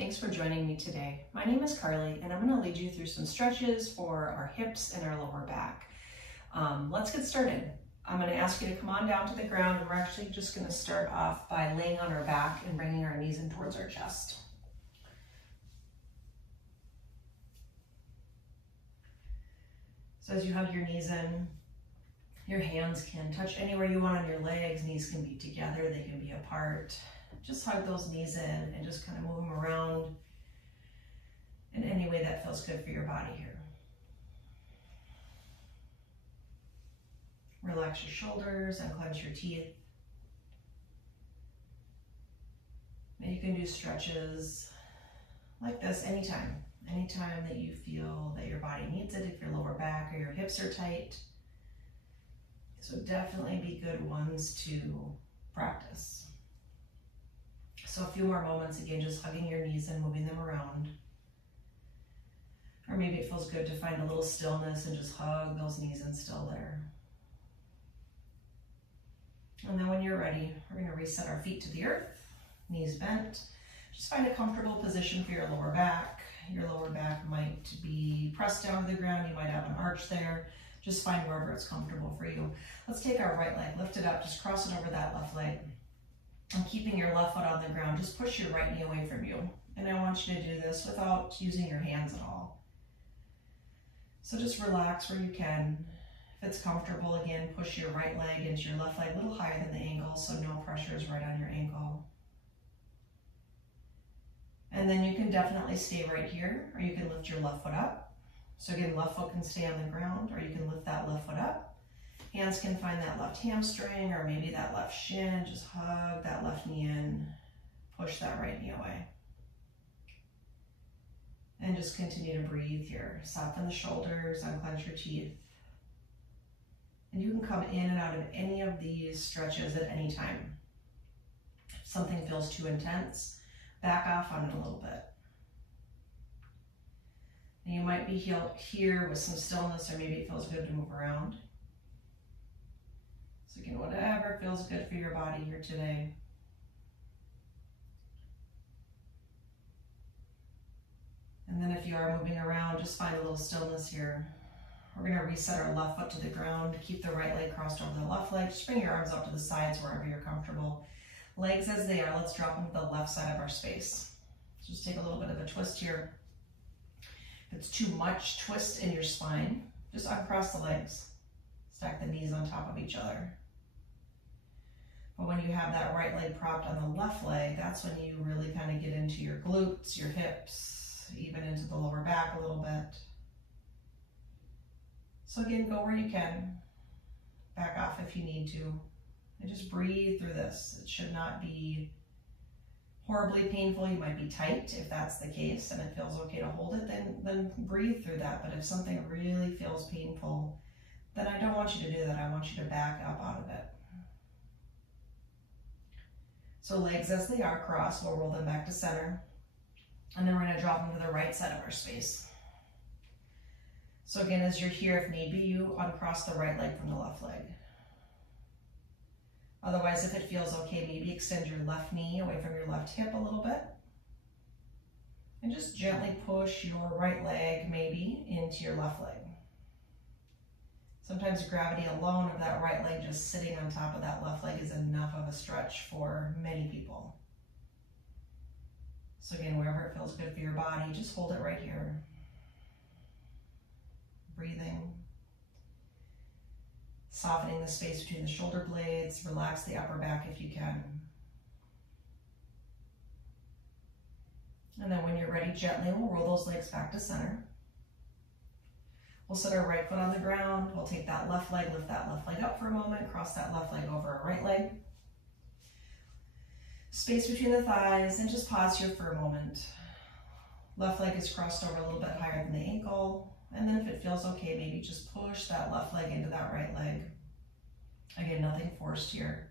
Thanks for joining me today. My name is Carly and I'm going to lead you through some stretches for our hips and our lower back. Let's get started. I'm going to ask you to come on down to the ground, and we're actually just going to start off by laying on our back and bringing our knees in towards our chest. So as you hug your knees in, your hands can touch anywhere you want on your legs, knees can be together, they can be apart. Just hug those knees in and just kind of move them around in any way that feels good for your body here. Relax your shoulders, unclench your teeth. And you can do stretches like this anytime that you feel that your body needs it, if your lower back or your hips are tight. This would definitely be good ones to practice. So a few more moments, again, just hugging your knees and moving them around. Or maybe it feels good to find a little stillness and just hug those knees in still there. And then when you're ready, we're going to reset our feet to the earth, knees bent. Just find a comfortable position for your lower back. Your lower back might be pressed down to the ground. You might have an arch there. Just find wherever it's comfortable for you. Let's take our right leg, lift it up, just cross it over that left leg. And keeping your left foot on the ground, just push your right knee away from you. And I want you to do this without using your hands at all. So just relax where you can. If it's comfortable, again, push your right leg into your left leg a little higher than the ankle, so no pressure is right on your ankle. And then you can definitely stay right here, or you can lift your left foot up. So again, left foot can stay on the ground, or you can lift that left foot up. Hands can find that left hamstring or maybe that left shin. Just hug that left knee in, push that right knee away. And just continue to breathe here. Soften the shoulders, unclench your teeth. And you can come in and out of any of these stretches at any time. If something feels too intense, back off on it a little bit. And you might be here with some stillness, or maybe it feels good to move around. So again, whatever feels good for your body here today. And then if you are moving around, just find a little stillness here. We're going to reset our left foot to the ground. Keep the right leg crossed over the left leg. Just bring your arms up to the sides wherever you're comfortable. Legs as they are, let's drop them to the left side of our space. So just take a little bit of a twist here. If it's too much twist in your spine, just uncross the legs. Stack the knees on top of each other. But when you have that right leg propped on the left leg, that's when you really kind of get into your glutes, your hips, even into the lower back a little bit. So again, go where you can. Back off if you need to. And just breathe through this. It should not be horribly painful. You might be tight if that's the case and it feels okay to hold it, then breathe through that. But if something really feels painful, then I don't want you to do that. I want you to back up out of it. So legs as they are crossed, we'll roll them back to center. And then we're going to drop them to the right side of our space. So again, as you're here, if need be, you uncross the right leg from the left leg. Otherwise, if it feels okay, maybe extend your left knee away from your left hip a little bit. And just gently push your right leg maybe into your left leg. Sometimes gravity alone of that right leg just sitting on top of that left leg is enough of a stretch for many people. So again, wherever it feels good for your body, just hold it right here. Breathing. Softening the space between the shoulder blades. Relax the upper back if you can. And then when you're ready, gently we'll roll those legs back to center. We'll set our right foot on the ground. We'll take that left leg, lift that left leg up for a moment, cross that left leg over our right leg. Space between the thighs, and just pause here for a moment. Left leg is crossed over a little bit higher than the ankle. And then if it feels okay, maybe just push that left leg into that right leg. Again, nothing forced here.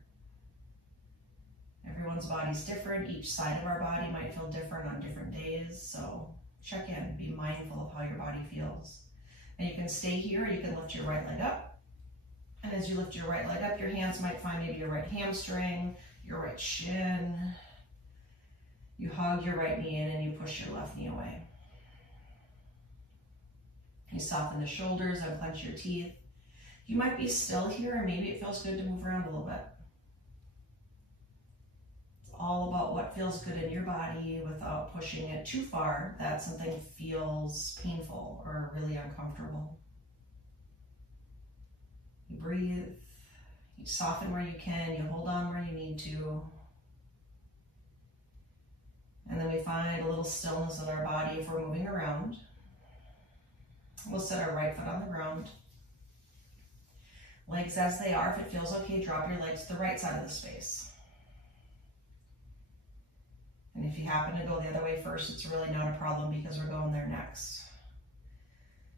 Everyone's body's different. Each side of our body might feel different on different days. So check in, be mindful of how your body feels. And you can stay here, or you can lift your right leg up. And as you lift your right leg up, your hands might find maybe your right hamstring, your right shin, You hug your right knee in and you push your left knee away. You soften the shoulders, unclench your teeth. You might be still here, or maybe it feels good to move around a little bit. It's all about what feels good in your body without pushing it too far that something feels painful or really uncomfortable. You breathe, you soften where you can, you hold on where you need to. And then we find a little stillness in our body if we're moving around. We'll set our right foot on the ground. Legs as they are. If it feels okay, drop your legs to the right side of the space. And if you happen to go the other way first, it's really not a problem because we're going there next.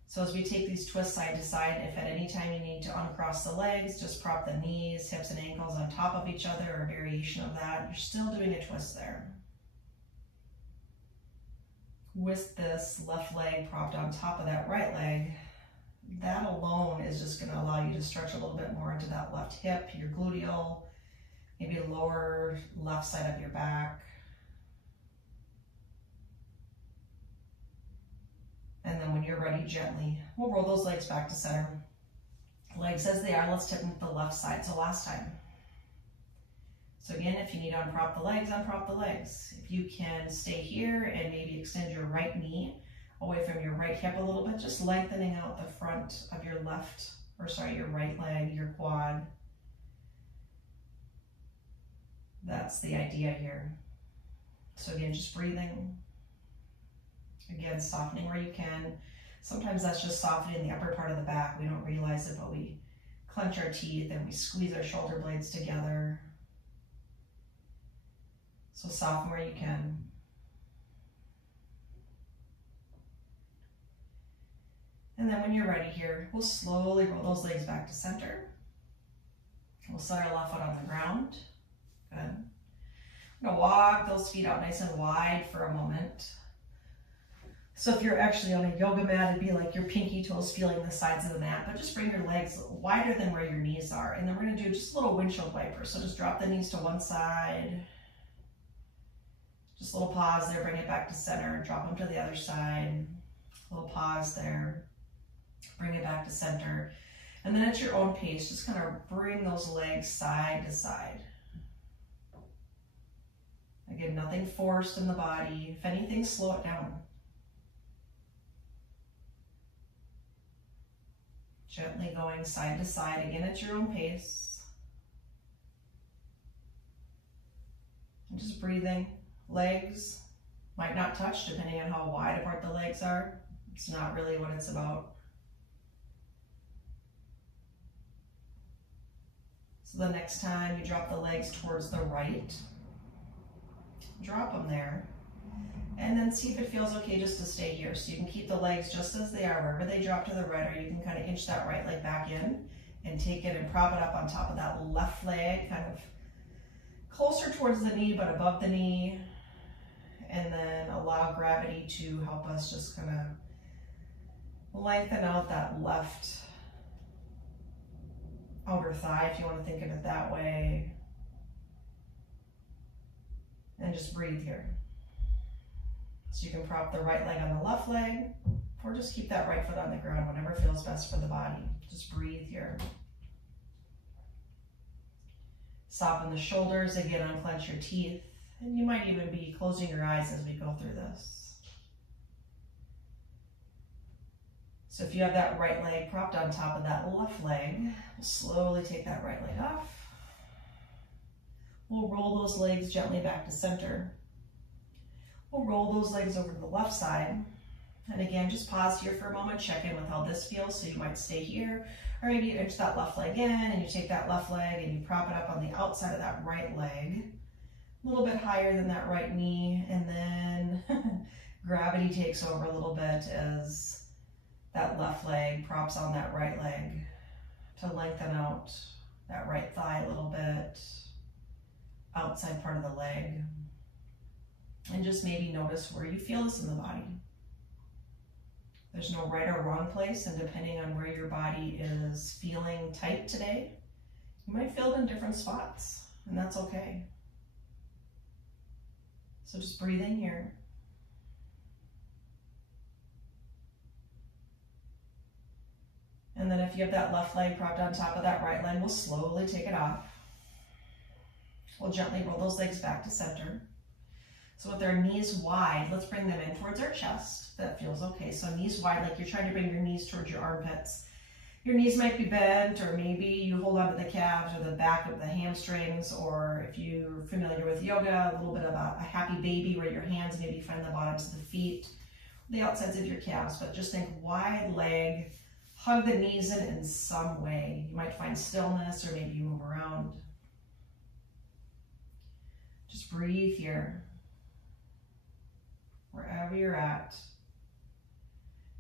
So as we take these twists side to side, if at any time you need to uncross the legs, just prop the knees, hips, and ankles on top of each other or a variation of that. You're still doing a twist there. With this left leg propped on top of that right leg, that alone is just going to allow you to stretch a little bit more into that left hip, your gluteal, maybe lower left side of your back. And then when you're ready, gently, we'll roll those legs back to center. Legs as they are, let's tip them to the left side. So last time. So again, if you need to unprop the legs, unprop the legs. If you can stay here and maybe extend your right knee away from your right hip a little bit, just lengthening out the front of your your right leg, your quad. That's the idea here. So again, just breathing. Again, softening where you can. Sometimes that's just softening the upper part of the back. We don't realize it, but we clench our teeth and we squeeze our shoulder blades together. So soften where you can. And then when you're ready here, we'll slowly roll those legs back to center. We'll set our left foot on the ground. Good. I'm gonna walk those feet out nice and wide for a moment. So if you're actually on a yoga mat, it'd be like your pinky toes feeling the sides of the mat, but just bring your legs wider than where your knees are. And then we're gonna do just a little windshield wiper. So just drop the knees to one side. Just a little pause there, bring it back to center, drop them to the other side. A little pause there, bring it back to center. And then at your own pace, just kind of bring those legs side to side. Again, nothing forced in the body. If anything, slow it down. Gently going side to side, again at your own pace. And just breathing. Legs might not touch depending on how wide apart the legs are. It's not really what it's about. So the next time you drop the legs towards the right, drop them there. And then see if it feels okay just to stay here. So you can keep the legs just as they are, wherever they drop to the right, or you can kind of inch that right leg back in and take it and prop it up on top of that left leg, kind of closer towards the knee, but above the knee. And then allow gravity to help us just kind of lengthen out that left outer thigh, if you want to think of it that way. And just breathe here. So you can prop the right leg on the left leg, or just keep that right foot on the ground, whatever feels best for the body. Just breathe here. Soften the shoulders, again, unclench your teeth. And you might even be closing your eyes as we go through this. So if you have that right leg propped on top of that left leg, we'll slowly take that right leg off. We'll roll those legs gently back to center. We'll roll those legs over to the left side. And again, just pause here for a moment, check in with how this feels. So you might stay here, or maybe you inch that left leg in and you take that left leg and you prop it up on the outside of that right leg. A little bit higher than that right knee, and then gravity takes over a little bit as that left leg props on that right leg to lengthen out that right thigh a little bit, outside part of the leg. And just maybe notice where you feel this in the body. There's no right or wrong place, and depending on where your body is feeling tight today, you might feel it in different spots, and that's okay. So just breathe in here. And then if you have that left leg propped on top of that right leg, we'll slowly take it off. We'll gently roll those legs back to center. So with our knees wide, let's bring them in towards our chest. That feels okay. So knees wide, like you're trying to bring your knees towards your armpits. Your knees might be bent, or maybe you hold onto the calves or the back of the hamstrings, or if you're familiar with yoga, a little bit of a happy baby where your hands maybe find the bottoms of the feet, the outsides of your calves, but just think wide leg, hug the knees in some way. You might find stillness, or maybe you move around. Just breathe here, wherever you're at,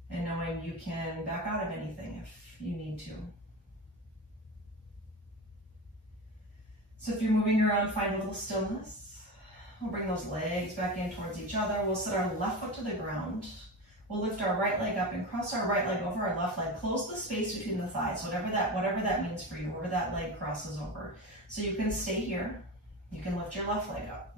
and knowing you can back out of anything if you need to. So if you're moving around, find a little stillness. We'll bring those legs back in towards each other. We'll set our left foot to the ground. We'll lift our right leg up and cross our right leg over our left leg. Close the space between the thighs, whatever that means for you, wherever that leg crosses over. So you can stay here. You can lift your left leg up.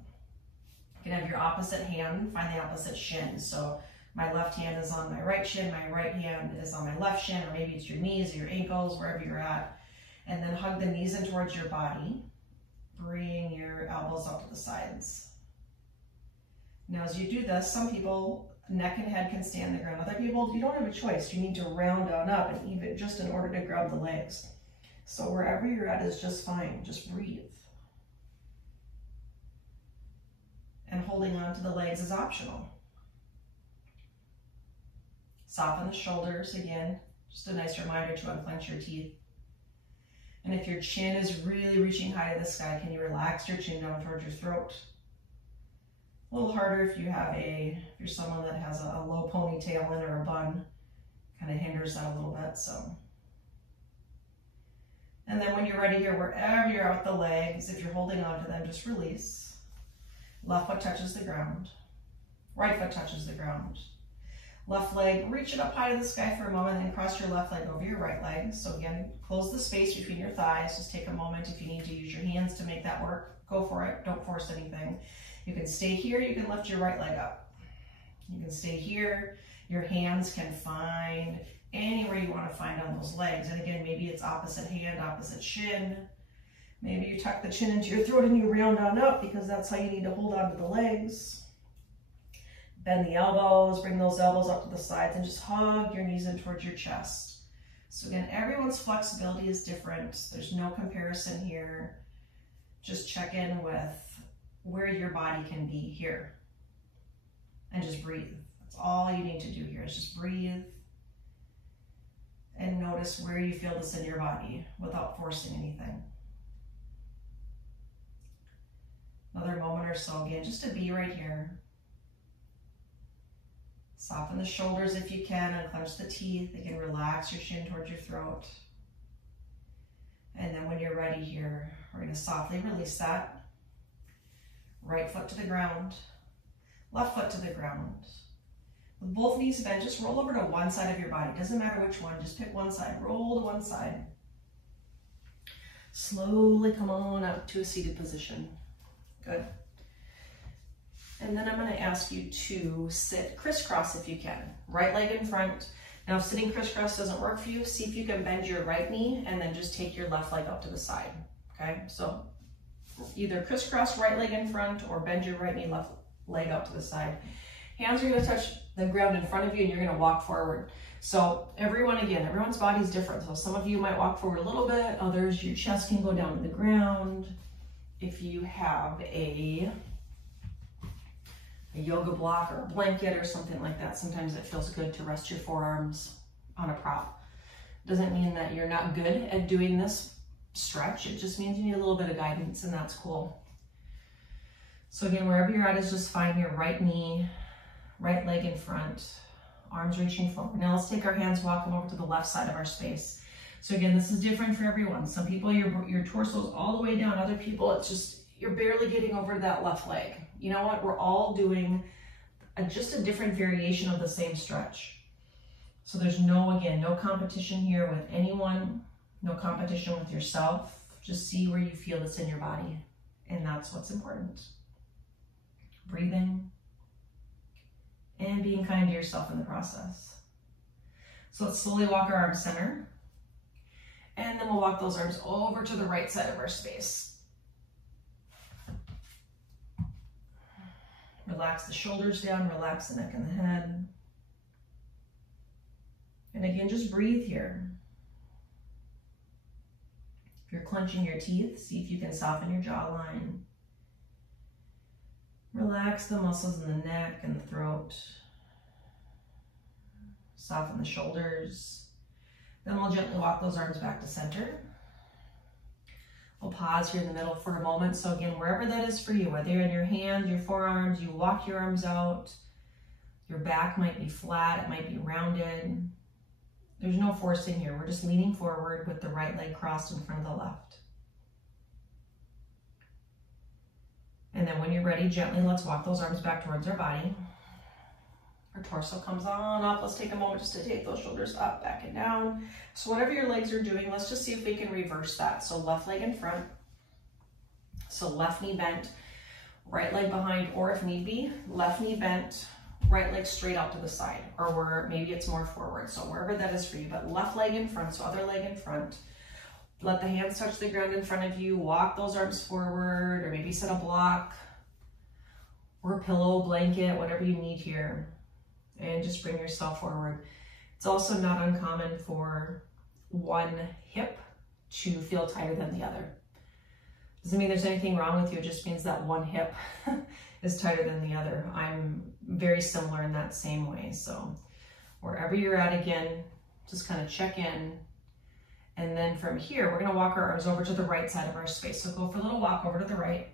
You can have your opposite hand, find the opposite shin. So my left hand is on my right shin, my right hand is on my left shin, or maybe it's your knees or your ankles, wherever you're at. And then hug the knees in towards your body. Bring your elbows up to the sides. Now as you do this, some people, neck and head can stay on the ground. Other people, you don't have a choice. You need to round on up, and even just in order to grab the legs. So wherever you're at is just fine. Just breathe. And holding on to the legs is optional. Soften the shoulders again. Just a nice reminder to unclench your teeth. And if your chin is really reaching high to the sky, can you relax your chin down towards your throat? A little harder if you're someone that has a low ponytail in or a bun. Kind of hinders that a little bit, so. And then when you're ready here, wherever you're at with the legs, if you're holding on to them, just release. Left foot touches the ground. Right foot touches the ground. Left leg, reach it up high to the sky for a moment, then cross your left leg over your right leg. So again, close the space between your thighs. Just take a moment. If you need to use your hands to make that work, go for it. Don't force anything. You can stay here. You can lift your right leg up. You can stay here. Your hands can find anywhere you want to find on those legs. And again, maybe it's opposite hand, opposite shin. Maybe you tuck the chin into your throat and you round on up, because that's how you need to hold on to the legs. Bend the elbows, bring those elbows up to the sides, and just hug your knees in towards your chest. So again, everyone's flexibility is different. There's no comparison here. Just check in with where your body can be here. And just breathe. That's all you need to do here, is just breathe. And notice where you feel this in your body without forcing anything. Another moment or so again, just to be right here. Soften the shoulders if you can, unclench the teeth. Again, relax your chin towards your throat. And then when you're ready here, we're going to softly release that. Right foot to the ground, left foot to the ground. With both knees bent, just roll over to one side of your body. Doesn't matter which one, just pick one side. Roll to one side. Slowly come on up to a seated position. Good. And then I'm going to ask you to sit crisscross if you can. Right leg in front. Now if sitting crisscross doesn't work for you, see if you can bend your right knee and then just take your left leg up to the side. Okay, so either crisscross right leg in front or bend your right knee, left leg up to the side. Hands are going to touch the ground in front of you and you're going to walk forward. So everyone's body is different. So some of you might walk forward a little bit, others your chest can go down to the ground. If you have a yoga block or a blanket or something like that, sometimes it feels good to rest your forearms on a prop. Doesn't mean that you're not good at doing this stretch. It just means you need a little bit of guidance, and that's cool. So again, wherever you're at is just fine. Your right knee, right leg in front, arms reaching forward. Now let's take our hands, walk them over to the left side of our space. So again, this is different for everyone. Some people, your torso's all the way down. Other people, it's just, you're barely getting over to that left leg. You know what? We're all doing just a different variation of the same stretch. So there's no competition here with anyone, no competition with yourself. Just see where you feel this in your body. And that's what's important. breathing, and being kind to yourself in the process. So let's slowly walk our arms center, and then we'll walk those arms over to the right side of our space. Relax the shoulders down, relax the neck and the head. And again, just breathe here. If you're clenching your teeth, see if you can soften your jawline. Relax the muscles in the neck and the throat. Soften the shoulders. Then we'll gently walk those arms back to center. We'll pause here in the middle for a moment. So again, wherever that is for you, whether you're in your hands, your forearms, you walk your arms out. Your back might be flat, it might be rounded. There's no forcing here. We're just leaning forward with the right leg crossed in front of the left. And then when you're ready, gently let's walk those arms back towards our body. Our torso comes on up. Let's take a moment just to take those shoulders up, back and down. So whatever your legs are doing, let's just see if we can reverse that. So left leg in front. So left knee bent, right leg behind, or if need be, left knee bent, right leg straight out to the side, or where maybe it's more forward. So wherever that is for you, but left leg in front, so other leg in front. Let the hands touch the ground in front of you. Walk those arms forward, or maybe set a block or a pillow, blanket, whatever you need here. And just bring yourself forward. It's also not uncommon for one hip to feel tighter than the other. Doesn't mean there's anything wrong with you, it just means that one hip is tighter than the other. I'm very similar in that same way. So wherever you're at, again, just kind of check in. And then from here, we're gonna walk our arms over to the right side of our space. So go for a little walk over to the right.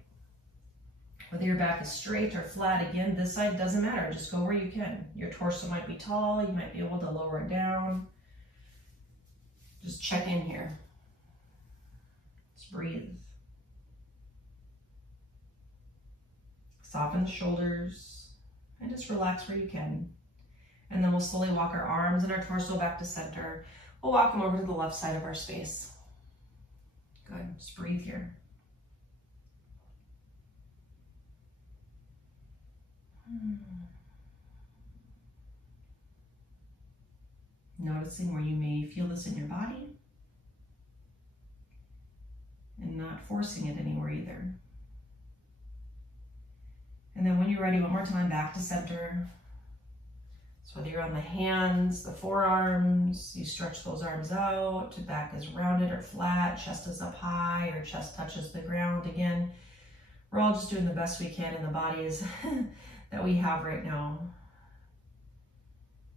Whether your back is straight or flat, again, this side doesn't matter. Just go where you can. Your torso might be tall. You might be able to lower it down. Just check in here. Just breathe. Soften the shoulders and just relax where you can. And then we'll slowly walk our arms and our torso back to center. We'll walk them over to the left side of our space. Good, just breathe here. Noticing where you may feel this in your body and not forcing it anywhere either. And then when you're ready, one more time, back to center. So whether you're on the hands, the forearms, you stretch those arms out, back is rounded or flat, chest is up high or chest touches the ground. Again, we're all just doing the best we can in the bodies that we have right now.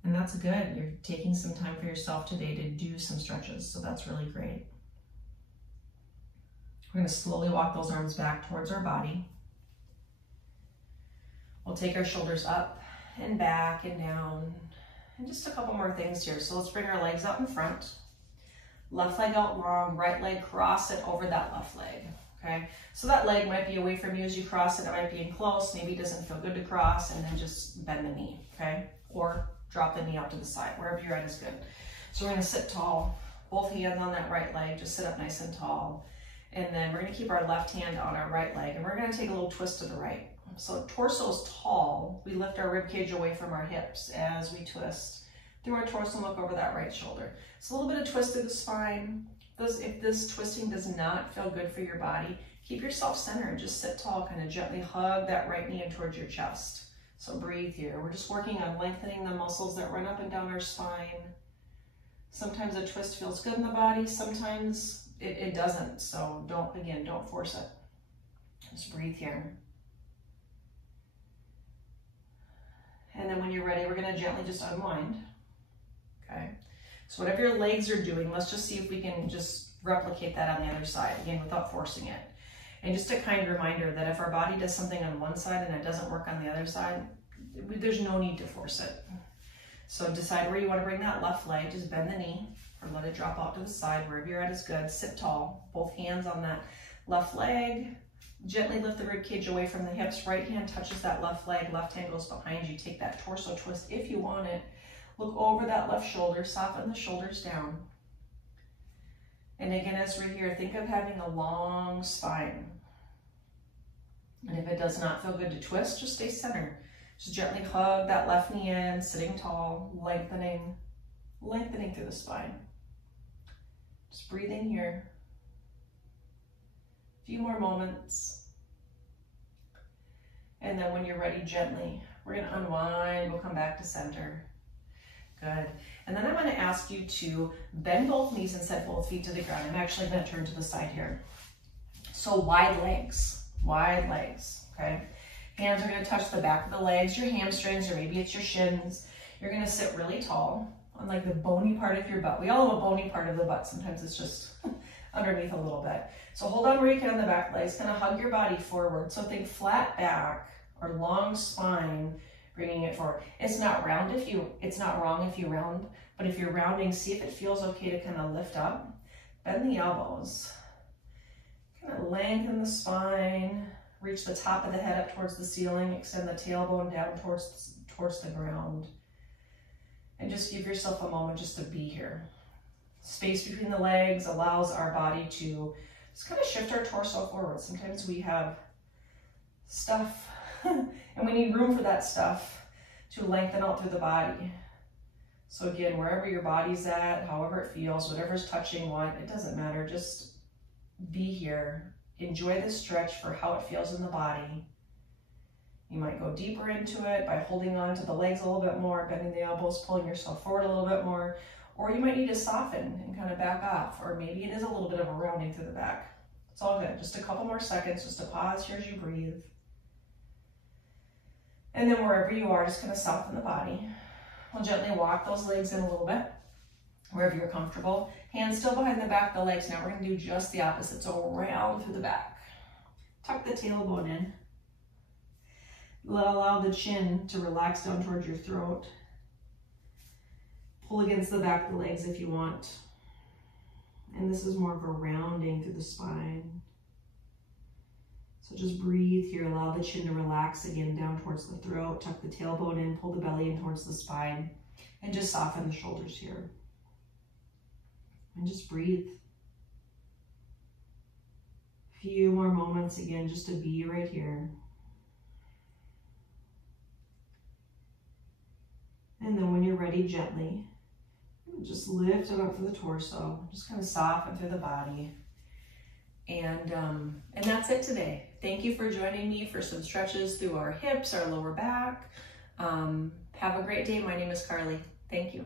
And that's good. You're taking some time for yourself today to do some stretches, so that's really great. We're going to slowly walk those arms back towards our body. We'll take our shoulders up and back and down, and just a couple more things here. So let's bring our legs out in front. Left leg out long, right leg, cross it over that left leg. Okay, so that leg might be away from you as you cross it. It might be in close. Maybe it doesn't feel good to cross, and then just bend the knee, okay? Or drop the knee out to the side. Wherever you're at is good. So we're going to sit tall, both hands on that right leg. Just sit up nice and tall. And then we're going to keep our left hand on our right leg, and we're going to take a little twist to the right. So torso is tall. We lift our rib cage away from our hips as we twist through our torso and look over that right shoulder. So a little bit of twist through the spine. If this twisting does not feel good for your body, keep yourself centered. Just sit tall, kind of gently hug that right knee in towards your chest. So breathe here. We're just working on lengthening the muscles that run up and down our spine. Sometimes a twist feels good in the body, sometimes it doesn't. So don't force it. Just breathe here. And then when you're ready, we're gonna gently just unwind, okay? So whatever your legs are doing, let's just see if we can just replicate that on the other side, again, without forcing it. And just a kind reminder that if our body does something on one side and it doesn't work on the other side, there's no need to force it. So decide where you wanna bring that left leg, just bend the knee, or let it drop out to the side, wherever you're at is good. Sit tall, both hands on that left leg. Gently lift the rib cage away from the hips. Right hand touches that left leg. Left hand goes behind you. Take that torso twist if you want it. Look over that left shoulder. Soften the shoulders down. And again, as we're here, think of having a long spine. And if it does not feel good to twist, just stay centered. Just gently hug that left knee in, sitting tall, lengthening through the spine. Just breathing here. A few more moments. And then when you're ready, gently, we're gonna unwind, we'll come back to center. Good. And then I'm gonna ask you to bend both knees and send both feet to the ground. I'm actually gonna turn to the side here. So wide legs, okay? Hands are gonna touch the back of the legs, your hamstrings, or maybe it's your shins. You're gonna sit really tall on like the bony part of your butt. We all have a bony part of the butt. Sometimes it's just underneath a little bit. So hold on where you can on the back legs, kind of hug your body forward. So think flat back or long spine, bringing it forward. It's not wrong if you round, but if you're rounding, see if it feels okay to kind of lift up. Bend the elbows. Kind of lengthen the spine. Reach the top of the head up towards the ceiling. Extend the tailbone down towards the ground. And just give yourself a moment just to be here. Space between the legs allows our body to just kind of shift our torso forward. Sometimes we have stuff and we need room for that stuff to lengthen out through the body. So again, wherever your body's at, however it feels, whatever's touching one, it doesn't matter. Just be here. Enjoy the stretch for how it feels in the body. You might go deeper into it by holding on to the legs a little bit more, bending the elbows, pulling yourself forward a little bit more, or you might need to soften and kind of back off, or maybe it is a little bit of a rounding through the back. It's all good. Just a couple more seconds, just to pause here as you breathe. And then wherever you are, just kind of soften the body. We'll gently walk those legs in a little bit, wherever you're comfortable. Hands still behind the back of the legs. Now we're going to do just the opposite, so round through the back. Tuck the tailbone in. Allow the chin to relax down towards your throat. Pull against the back of the legs if you want. And this is more of a rounding through the spine. So just breathe here. Allow the chin to relax again down towards the throat. Tuck the tailbone in, pull the belly in towards the spine, and just soften the shoulders here. And just breathe. A few more moments again, just to be right here. And then when you're ready, gently, just lift it up through the torso. Just kind of soften through the body. And that's it today. Thank you for joining me for some stretches through our hips, our lower back. Have a great day. My name is Carly. Thank you.